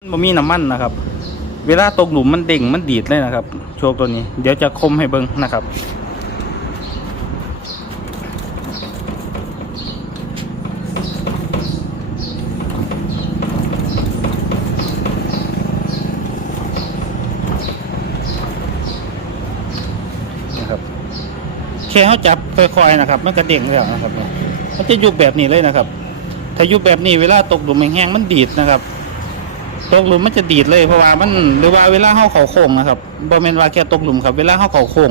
มันบ่มีน้ำมันนะครับ เวลาตกหลุมมันเด้งมันดีดเลยนะครับ โชคตัวนี้ เดี๋ยวจะคมให้เบิ่งนะครับ นะครับแค่เขาจับค่อยๆนะครับ มันกระเด้งแล้วนะครับ มันจะยุบแบบนี้เลยนะครับ ถ้ายุบแบบนี้เวลาตกหลุมแห้งๆมันดีดนะครับ ตกหลุมมันจะดีดเลยเพราะว่ามันหรือว่าเวลาเข้าเขาโค้งนะครับบ่แม่นว่าแค่ตกหลุมครับ เวลาเข้าเขาโค้ง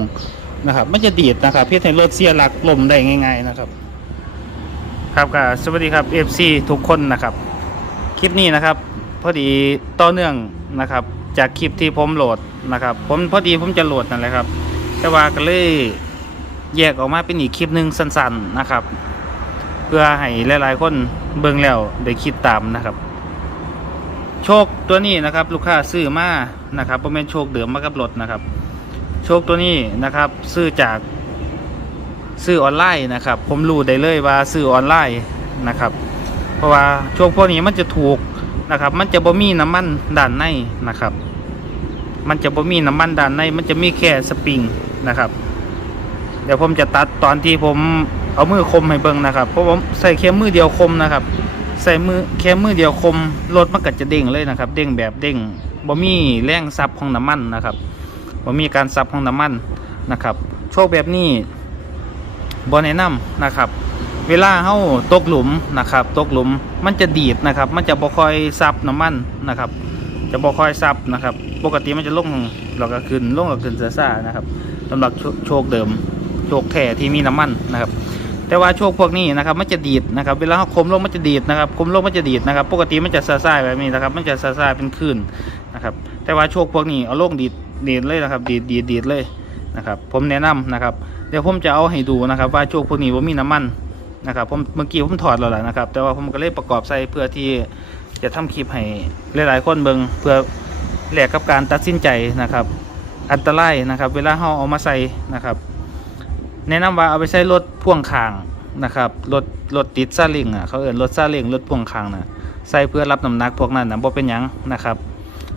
นะครับ มันจะดีดนะครับเพื่อให้รถเสียหลักลมได้ง่ายๆนะครับ ครับก็สวัสดีครับ FC ทุกคนนะครับ คลิปนี้นะครับ พอดีต่อเนื่องนะครับ จากคลิปที่ผมโหลดนะครับ ผมพอดีผมจะโหลดนั่นแหละครับ แต่ว่าก็เลยแยกออกมาเป็นอีกคลิปหนึ่งสั้นๆนะครับ เพื่อให้หลายๆคนเบิ่งแล้วได้คิดตามนะครับ โชคตัวนี้นะครับ ลูกค้าซื้อมานะครับผมเป็นโชคเดิมมากับรถนะครับ โชคตัวนี้นะครับ ซื้อจากซื้อออนไลน์นะครับ ผมรู้ได้เลยว่าซื้อออนไลน์นะครับ เพราะว่าโชคพวกนี้มันจะถูกนะครับ มันจะบ่มีน้ำมันด้านในนะครับ มันจะบ่มีน้ำมันด้านใน มันจะมีแค่สปริงนะครับ เดี๋ยวผมจะตัดตอนที่ผมเอามือคมให้เบิ่งนะครับเพราะผมใส่แค่มือเดียวคมนะครับ ใส่มือแค่มือเดียวคมรถมันก็จะเด้งเลยนะครับ เด้งแบบเด้งบ่มีแรงซับของน้ำมันนะครับบ่มีการซับของน้ำมันนะครับ โชคแบบนี้บ่แนะนำนะครับ เวลาเฮาตกหลุมนะครับ ตกหลุมมันจะดีดนะครับ มันจะบ่ค่อยซับน้ำมันนะครับ จะบ่ค่อยซับนะครับ ปกติมันจะลงแล้วก็ขึ้นลงแล้วขึ้นซ่านะครับสำหรับโชคเดิมโชคแท้ที่มีน้ำมันนะครับ แต่ว่าโชคพวกนี้นะครับมันจะดีดนะครับเวลาเขาคมลงมันจะดีดนะครับคมลงมันจะดีดนะครับ ปกติมันจะซ่าแบบนี้นะครับ มันจะซ่าเป็นคลื่นนะครับ แต่ว่าโชคพวกนี้เอาลงดีดดีดเลยนะครับ ดีดดีดดีดเลยนะครับ ผมแนะนำนะครับ เดี๋ยวผมจะเอาให้ดูนะครับ ว่าโชคพวกนี้ว่ามีน้ำมันนะครับผมเมื่อกี้ผมถอดแล้วแหละนะครับ แต่ว่าผมก็เลยประกอบใส่เพื่อที่จะทำคลิปให้หลายๆ คนเบิงเพื่อแลกกับการตัดสินใจนะครับ อันตรายนะครับ เวลาเราเอามาใส่นะครับ แนะนำว่าเอาไปใช้รถพ่วงข้างนะครับรถรถติดซาเล้งอะเขาเอิ้นรถซาเล้งรถพ่วงข้างน่ะใส่เพื่อรับน้ำหนักพวกนั้นนะบ่เป็นหยังนะครับ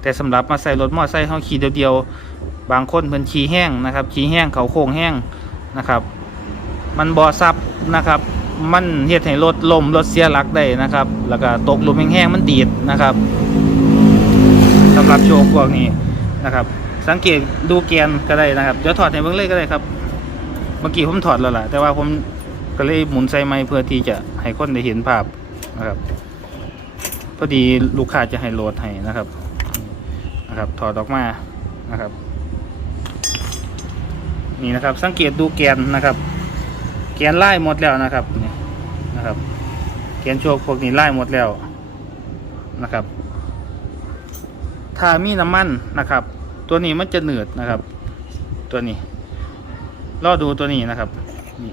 แต่สำหรับมาใส่รถมอไซค์เฮาขี่เดียวๆบางคนเพิ่นขี่แห้งนะครับขี่แห้งเขาโค้งแห้งนะครับ มันบ่ซับนะครับมันเฮ็ดให้รถล้มรถเสียหลักได้นะครับ แล้วก็ตกหลุมแห้งๆมันดีดนะครับสำหรับโชคพวกนี้นะครับ สังเกตดูแกนก็ได้นะครับเดี๋ยวถอดให้เบิ่งเลยก็ได้ครับ เมื่อกี้ผมถอดแล้วล่ะ แต่ว่าผมก็เลยหมุนใส่ไม้เพื่อที่จะให้คนได้เห็นภาพนะครับ พอดีลูกค้าจะให้โหลดให้นะครับ นะครับ ถอดออกมานะครับ นี่นะครับ สังเกตดูแกนนะครับ แกนไล่หมดแล้วนะครับนี่นะครับ แกนโชคพวกนี้ไล่หมดแล้วนะครับ ถ้ามีน้ำมันนะครับ ตัวนี้มันจะเหนืดนะครับ ตัวนี้ รอดูตัวนี้นะครับนี่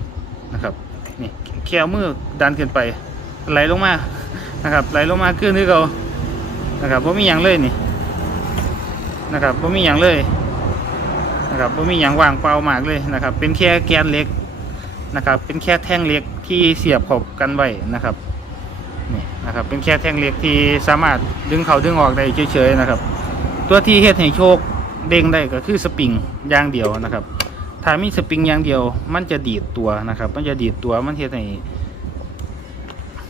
นะครับนี่แควมือดันขึ้นไปไหลลงมานะครับไหลลงมาขึ้นที่เขานะครับว่ามีอย่างเลยนี่นะครับว่ามีอย่างเลยนะครับว่ามีอย่างว่างเปล่ามากเลยนะครับ เป็นแค่แกนเหล็กนะครับ เป็นแค่แท่งเหล็กที่เสียบข้ากันไว้นะครับนี่นะครับเป็นแค่แท่งเหล็กที่สามารถดึงเขาดึงออกได้เฉยๆนะครับ ตัวที่เฮ็ดให้โชคเด้งได้ก็คือสปริงอย่างเดียวนะครับ ถ้ามีสปริงอย่างเดียว มันจะดีดตัวนะครับ มันจะดีดตัวมันเฮ็ดให้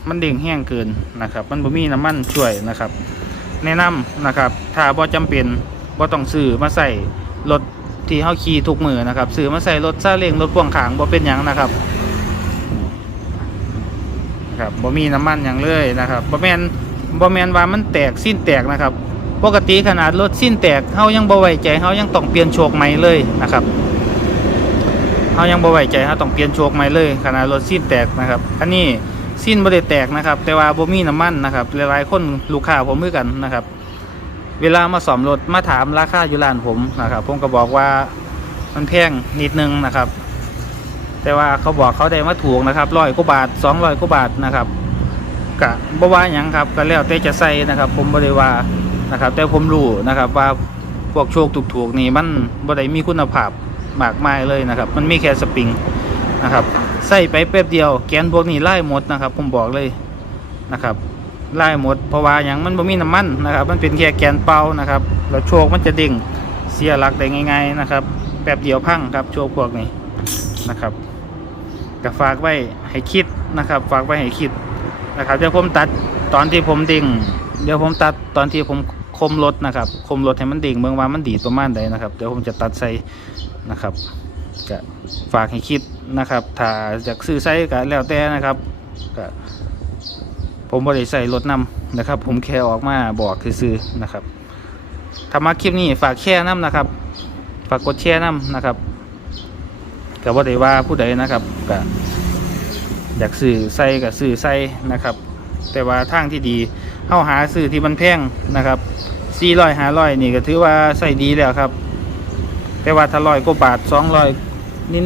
มันเด้งแห้งเกินนะครับ มันบ่มีน้ำมันช่วยนะครับ แนะนำนะครับถ้าบ่จำเป็นบ่ต้องซื้อมาใส่รถที่เฮาขี่ทุกมือนะครับซื้อมาใส่รถซาเล้งรถพ่วงขางบ่เป็นหยังนะครับครับบ่มีน้ำมันหยังเลยนะครับบ่แมนบ่แมนว่ามันแตกสิ้นแตกนะครับ ปกติขนาดรถสิ้นแตกเฮายังบ่ไว้ใจเฮายังต้องเปลี่ยนโชคใหม่เลยนะครับ เขายังบ่ไว้ใจเขาต้องเปลี่ยนโชคใหม่เลยขนาดรถซีนแตกนะครับอันนี้ซีนบ่ได้แตกนะครับ แต่ว่าบ่มีน้ำมันนะครับหลายๆคนลูกค้าผมเหมือนกันนะครับ เวลามาสอมรถมาถามราคาอยู่ร้านผมนะครับ ผมก็บอกว่ามันแพงนิดนึงนะครับ แต่ว่าเขาบอกเขาได้มาถูกนะครับร้อยกว่าบาทสองร้อยกว่าบาทนะครับกะบ่ว่าหยังครับก็แล้วแต่จะใส่นะครับ ผมบ่ได้ว่านะครับ แต่ผมรู้นะครับว่าพวกโชคถูกๆนี่มันบ่ได้มีคุณภาพ มากมายเลยนะครับ มันมีแค่สปริงนะครับใส่ไปแป๊บเดียวแกนพวกนี้ไล่หมดนะครับ ผมบอกเลยนะครับไล่หมดเพราะว่าอย่างมันบ่มีน้ำมันนะครับ มันเป็นแค่แกนเป่านะครับแล้วโชคมันจะเด้งเสียหลักได้ง่าย ๆนะครับ แป๊บเดียวพังครับโชคพวกนี้นะครับก็ฝากไว้ให้คิดนะครับ ฝากไว้ให้คิดนะครับเดี๋ยวผมตัดตอนที่ผมเด้งเดี๋ยวผมตัดตอนที่ผม คมรถนะครับคมรถให้มันเด้งเบิ่งว่ามันดีประมาณใดนะครับเดี๋ยวผมจะตัดใส่นะครับก็ฝากให้คิดนะครับ ถ้าอยากซื้อไซส์ก็แล้วแต่นะครับก็ผมบริใส่รถนำนะครับ ผมแค่ออกมาบอกซื้อนะครับถ้ามาคลิปนี้ฝากแชร์น้ำนะครับ ฝากกดแชร์น้ำนะครับกับว่าได้ว่าผู้ใดนะครับก็อยากซื้อใส่กับซื้อใส่นะครับ แต่ว่าทางที่ดีเข้าหาซื้อที่มันแพงนะครับ สี่ร้อยห้าร้อยนี่ก็ถือว่าใส่ดีแล้วครับ แต่ว่าถ้าร้อยกว่าบาทสองร้อย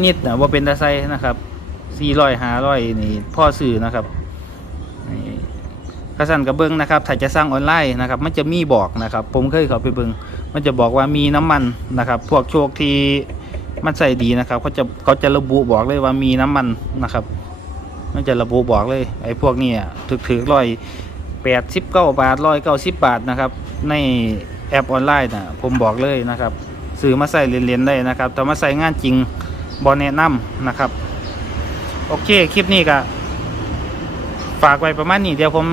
นิดๆนะว่าเป็นตาใส่นะครับสี่ร้อยห้าร้อยนี่พ่อซื้อนะครับนี่กระสันกระเบื้องนะครับถ้าจะสร้างออนไลน์นะครับ มันจะมีบอกนะครับ ผมเคยเขาไปเบิ้งมันจะบอกว่ามีน้ำมันนะครับ พวกโชคที่มันใส่ดีนะครับเขาจะเขาจะระบุบอกเลยว่ามีน้ำมันนะครับ มันจะระบุบอกเลยไอ้พวกนี้ถึกถือร้อยแปดสิบเก้าบาทร้อยเก้าสิบบาทนะครับ ในแอปออนไลน์นะผมบอกเลยนะครับซื้อมาใส่เรียนๆได้นะครับ แต่มาใส่งานจริงบอแนะนำนะครับ โอเค คลิปนี้ก็ฝากไว้ประมาณนี้เดี๋ยวผม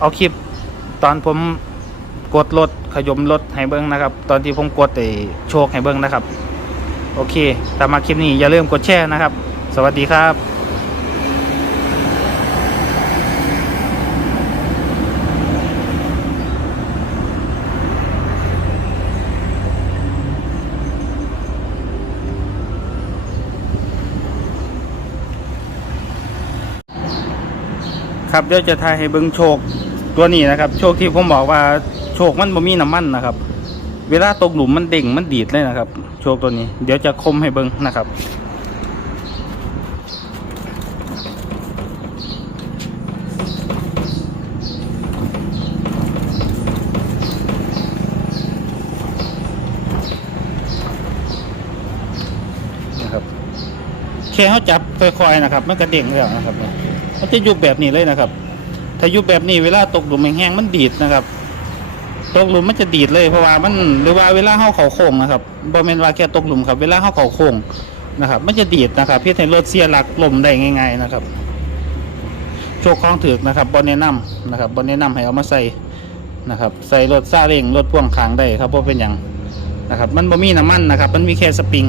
เอาคลิปตอนผมกดรถขยมรถให้เบิ้งนะครับ ตอนที่ผมกดไอ้โชคให้เบิ้งนะครับ โอเค ถ้ามาคลิปนี้อย่าลืมกดแชร์นะครับ สวัสดีครับ ครับเดี๋ยวจะทายให้เบิ้งโชคตัวนี้นะครับ โชคที่ผมบอกว่าโชคมันบ่มีน้ำมันนะครับ เวลาตกหลุมมันเด้งมันดีดเลยนะครับ โชคตัวนี้ เดี๋ยวจะคมให้เบิ้งนะครับนะครับแค่เขาจับค่อยๆนะครับ มันกระเด้งแล้วนะครับเนี่ย มันจะยุบแบบนี้เลยนะครับ ถ้ายุบแบบนี้เวลาตกหลุมแห้งๆมันดีดนะครับ ตกหลุมมันจะดีดเลยเพราะว่ามันหรือว่าเวลาเข้าเขาโค้งนะครับบ่แม่นว่าแค่ตกหลุมครับ เวลาเข้าเขาโค้งนะครับมันจะดีดนะครับเพื่อให้รถเสียหลักลมได้ง่าย ๆนะครับโชคคล้องถือกนะครับบอแนะนำนะครับบอแนะนำให้เอามาใส่นะครับ ใส่รถซาเร่งรถพ่วงข้างได้ครับเพราะเป็นอย่างนะครับ มันบ่มีน้ำมันนะครับ มันมีแค่สปริง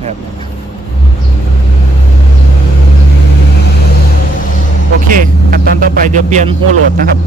นะครับ โอเคขั้นตอนต่อไปเดี๋ยวเปลี่ยนหัวโหลดนะครับ